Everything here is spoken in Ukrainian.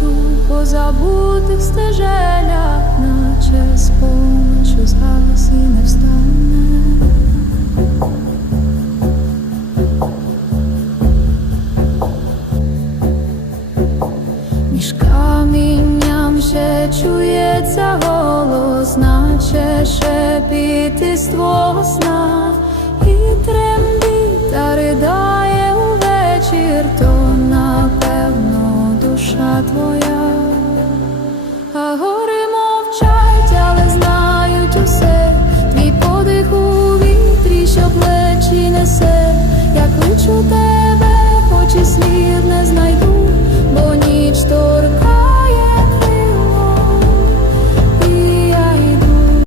я йду по забутих стежелях, наче спомин, що згас і не встане. Між камінням ще чується голос, наче шепіт із твого сна, душа твоя, а гори мовчать, але знають усе, твій подих у вітрі, що плечі несе, як кличу тебе, хоч і слів.